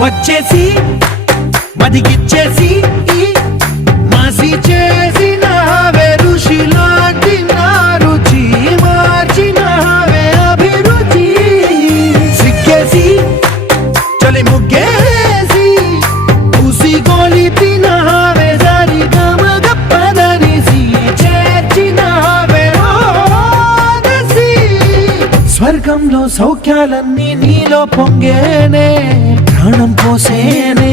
వచ్చేసి మదిగిచ్చేసి మాసి చేసిన ఋషిలాంటి నా రుచి మార్చిన అభిరుచి సిక్కేసి చలి ముగ్గేసి పూసి గోలిపిన దారి గమ గప్పదనిసి చేర్చిన స్వర్గంలో సౌఖ్యాలన్నీ నీలో పొంగేనే ప్రాణం పోసేనే